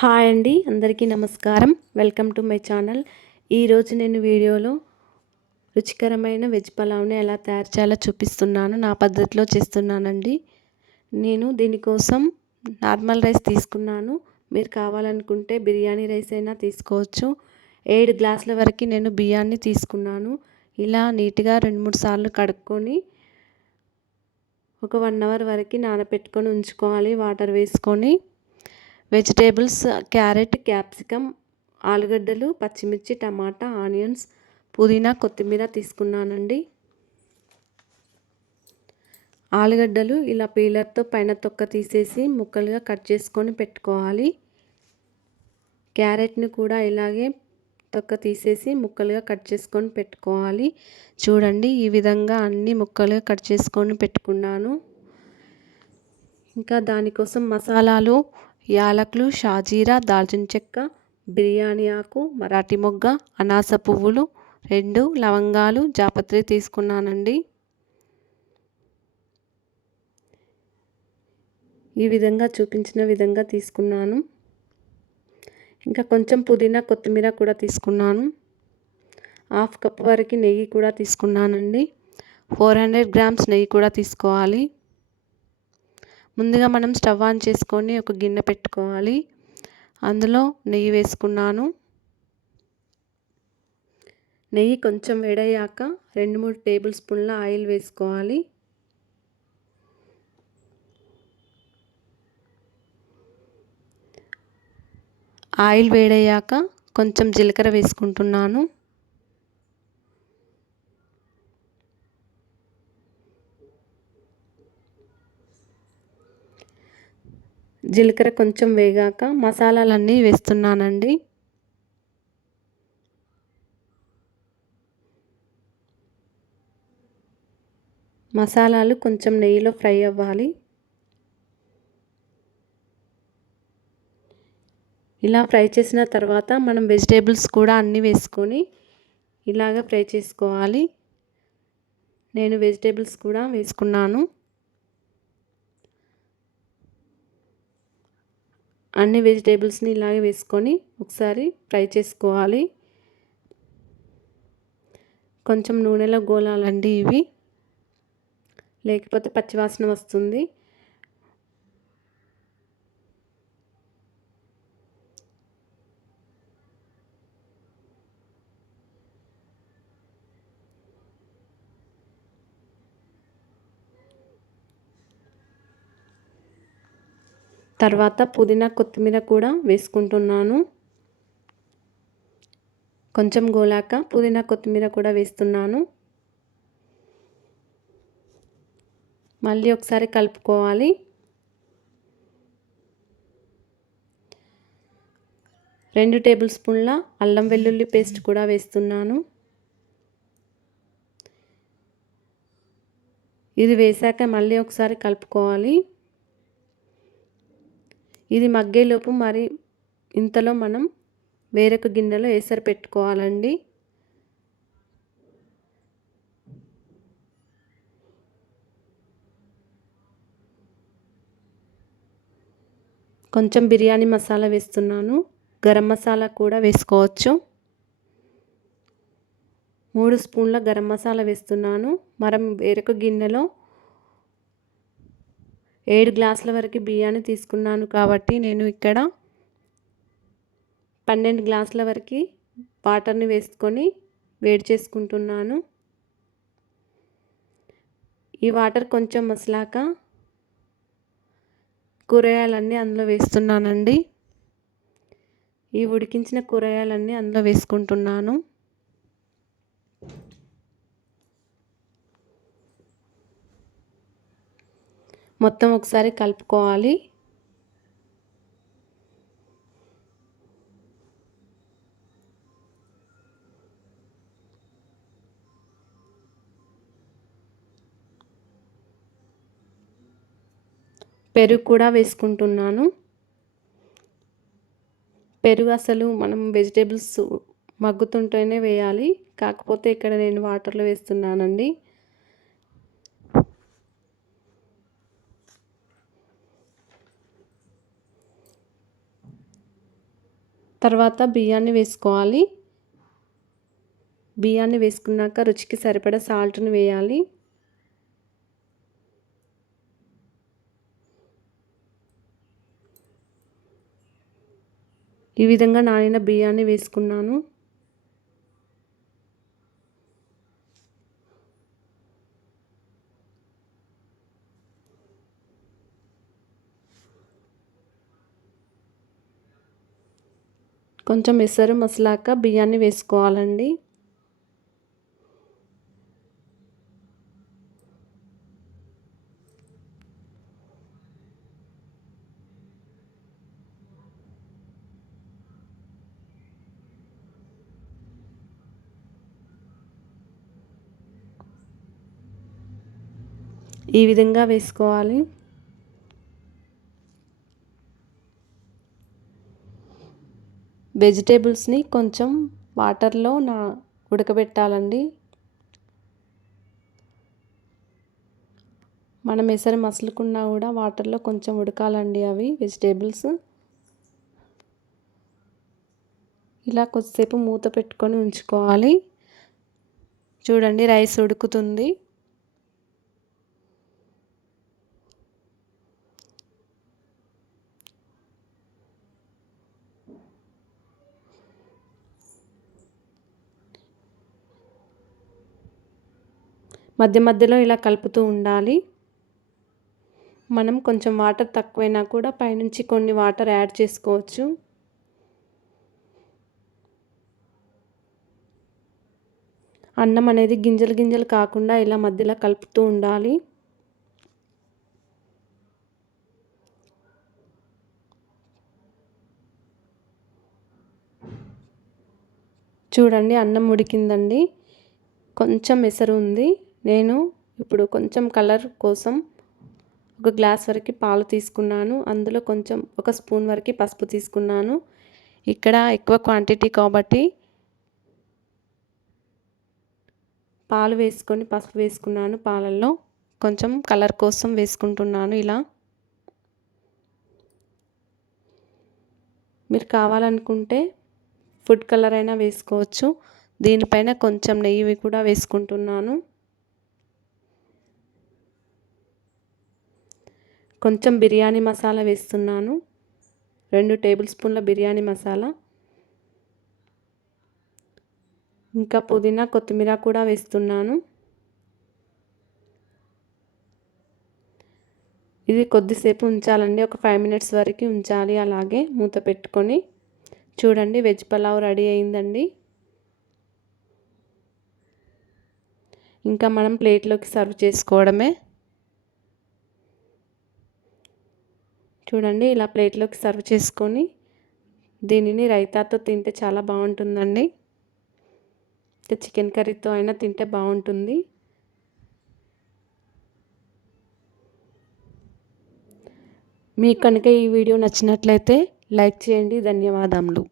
Hi అండి, అందరికీ నమస్కారం. Welcome to my channel. ఈరోజు నేను వీడియోలో రుచికరమైన వెజ్ పలావ్ని ఎలా తయారు చేయాలో చూపిస్తున్నాను. నా పద్ధతిలో చేస్తున్నానండి. నేను దీనికోసం నార్మల్ రైస్ తీసుకున్నాను. మీరు కావాలనుకుంటే బిర్యానీ రైస్ అయినా తీసుకోవచ్చు. 7 గ్లాసుల వరకు నేను బియ్యాన్ని తీసుకున్నాను. ఇలా నీట్గా 2-3 సార్లు కడుక్కొని ఒక 1 అవర్ వరకు నానబెట్టుకొని ఉంచుకోవాలి వాటర్ వేసుకొని. వెజిటేబుల్స్ క్యారెట్, క్యాప్సికమ్, ఆలుగడ్డలు, పచ్చిమిర్చి, టమాటా, ఆనియన్స్, పుదీనా, కొత్తిమీర తీసుకున్నానండి. ఆలుగడ్డలు ఇలా పీలర్తో పైన తొక్క తీసేసి ముక్కలుగా కట్ చేసుకొని పెట్టుకోవాలి. క్యారెట్ని కూడా ఇలాగే తొక్క తీసేసి ముక్కలుగా కట్ చేసుకొని పెట్టుకోవాలి. చూడండి, ఈ విధంగా అన్ని ముక్కలుగా కట్ చేసుకొని పెట్టుకున్నాను. ఇంకా దానికోసం మసాలాలు యాలకులు, షాజీరా, దాల్చిన చెక్క, బిర్యానీ ఆకు, మరాఠీ మొగ్గ, అనాస పువ్వులు 2 లవంగాలు, జాపత్రి తీసుకున్నానండి. ఈ విధంగా చూపించిన విధంగా తీసుకున్నాను. ఇంకా కొంచెం పుదీనా, కొత్తిమీర కూడా తీసుకున్నాను. 1/2 కప్ వరకు నెయ్యి కూడా తీసుకున్నానండి. 400 గ్రామ్స్ నెయ్యి కూడా తీసుకోవాలి. ముందుగా మనం స్టవ్ ఆన్ చేసుకొని ఒక గిన్నె పెట్టుకోవాలి. అందులో నెయ్యి వేసుకున్నాను. నెయ్యి కొంచెం వేడయ్యాక 2-3 టేబుల్ స్పూన్ల ఆయిల్ వేసుకోవాలి. ఆయిల్ వేడయ్యాక కొంచెం జీలకర్ర వేసుకుంటున్నాను. జీలకర్ర కొంచెం వేగాక మసాలాలన్నీ వేస్తున్నానండి. మసాలాలు కొంచెం నెయ్యిలో ఫ్రై అవ్వాలి. ఇలా ఫ్రై చేసిన తర్వాత మనం వెజిటేబుల్స్ కూడా అన్నీ వేసుకొని ఇలాగ ఫ్రై చేసుకోవాలి. నేను వెజిటేబుల్స్ కూడా వేసుకున్నాను. అన్ని వెజిటేబుల్స్ని ఇలాగే వేసుకొని ఒకసారి ఫ్రై చేసుకోవాలి. కొంచెం నూనెలో గోలాలండి ఇవి, లేకపోతే పచ్చివాసన వస్తుంది. తర్వాత పుదీనా, కొత్తిమీర కూడా వేసుకుంటున్నాను. కొంచెం గోలాక పుదీనా, కొత్తిమీర కూడా వేస్తున్నాను. మళ్ళీ ఒకసారి కలుపుకోవాలి. రెండు టేబుల్ స్పూన్ల అల్లం వెల్లుల్లి పేస్ట్ కూడా వేస్తున్నాను. ఇది వేసాక మళ్ళీ ఒకసారి కలుపుకోవాలి. ఇది మగ్గేలోపు మరి ఇంతలో మనం వేరొక గిన్నెలో ఎసరు పెట్టుకోవాలండి. కొంచెం బిర్యానీ మసాలా వేస్తున్నాను. గరం మసాలా కూడా వేసుకోవచ్చు. 3 స్పూన్ల గరం మసాలా వేస్తున్నాను. మనం వేరొక గిన్నెలో 7 గ్లాసుల వరకు బియ్యాన్ని తీసుకున్నాను కాబట్టి నేను ఇక్కడ 12 గ్లాసుల వరకు వాటర్ని వేసుకొని వేడి చేసుకుంటున్నాను. ఈ వాటర్ కొంచెం మసలాక కూరగాయలన్నీ అందులో వేస్తున్నానండి. ఈ ఉడికించిన కూరగాయలన్నీ అందులో వేసుకుంటున్నాను. మొత్తం ఒకసారి కలుపుకోవాలి. పెరుగు కూడా వేసుకుంటున్నాను. పెరుగు అసలు మనం వెజిటేబుల్స్ మగ్గుతుంటేనే వేయాలి, కాకపోతే ఇక్కడ నేను వాటర్లో వేస్తున్నానండి. తర్వాత బియ్యాన్ని వేసుకోవాలి. బియ్యాన్ని వేసుకున్నాక రుచికి సరిపడా సాల్ట్ని వేయాలి. ఈ విధంగా నానిన బియ్యాన్ని వేసుకున్నాను. కొంచెం ఎసరు మసలాక బియ్యాన్ని వేసుకోవాలండి. ఈ విధంగా వేసుకోవాలి. వెజిటేబుల్స్ని కొంచెం వాటర్లో ఉడకబెట్టాలండి. మనం ఎసరు మసులుకున్నా కూడా వాటర్లో కొంచెం ఉడకాలండి అవి వెజిటేబుల్స్. ఇలా కొద్దిసేపు మూత పెట్టుకొని ఉంచుకోవాలి. చూడండి రైస్ ఉడుకుతుంది. మధ్య మధ్యలో ఇలా కలుపుతూ ఉండాలి. మనం కొంచెం వాటర్ తక్కువైనా కూడా పైనుంచి కొన్ని వాటర్ యాడ్ చేసుకోవచ్చు. అన్నం అనేది గింజలు గింజలు కాకుండా ఇలా మధ్యలో కలుపుతూ ఉండాలి. చూడండి అన్నం ఉడికిందండి. కొంచెం ఎసరు ఉంది. నేను ఇప్పుడు కొంచెం కలర్ కోసం ఒక గ్లాస్ వరకు పాలు తీసుకున్నాను. అందులో కొంచెం ఒక స్పూన్ వరకు పసుపు తీసుకున్నాను. ఇక్కడ ఎక్కువ క్వాంటిటీ కాబట్టి పాలు వేసుకొని పసుపు వేసుకున్నాను. పాలల్లో కొంచెం కలర్ కోసం వేసుకుంటున్నాను. ఇలా మీరు కావాలనుకుంటే ఫుడ్ కలర్ అయినా వేసుకోవచ్చు. దీనిపైన కొంచెం నెయ్యి కూడా వేసుకుంటున్నాను. కొంచెం బిర్యానీ మసాలా వేస్తున్నాను. 2 టేబుల్ స్పూన్ల బిర్యానీ మసాలా, ఇంకా పుదీనా కొత్తిమీర కూడా వేస్తున్నాను. ఇది కొద్దిసేపు ఉంచాలండి. ఒక 5 మినిట్స్ వరకు ఉంచాలి. అలాగే మూత పెట్టుకొని. చూడండి వెజ్ పలావ్ రెడీ అయిందండి. ఇంకా మనం ప్లేట్లోకి సర్వ్ చేసుకోవడమే. చూడండి ఇలా ప్లేట్లోకి సర్వ్ చేసుకొని దీనిని రైతాతో తింటే చాలా బాగుంటుందండి. చికెన్ కర్రీతో అయినా తింటే బాగుంటుంది. మీకు కనుక ఈ వీడియో నచ్చినట్లయితే లైక్ చేయండి. ధన్యవాదములు.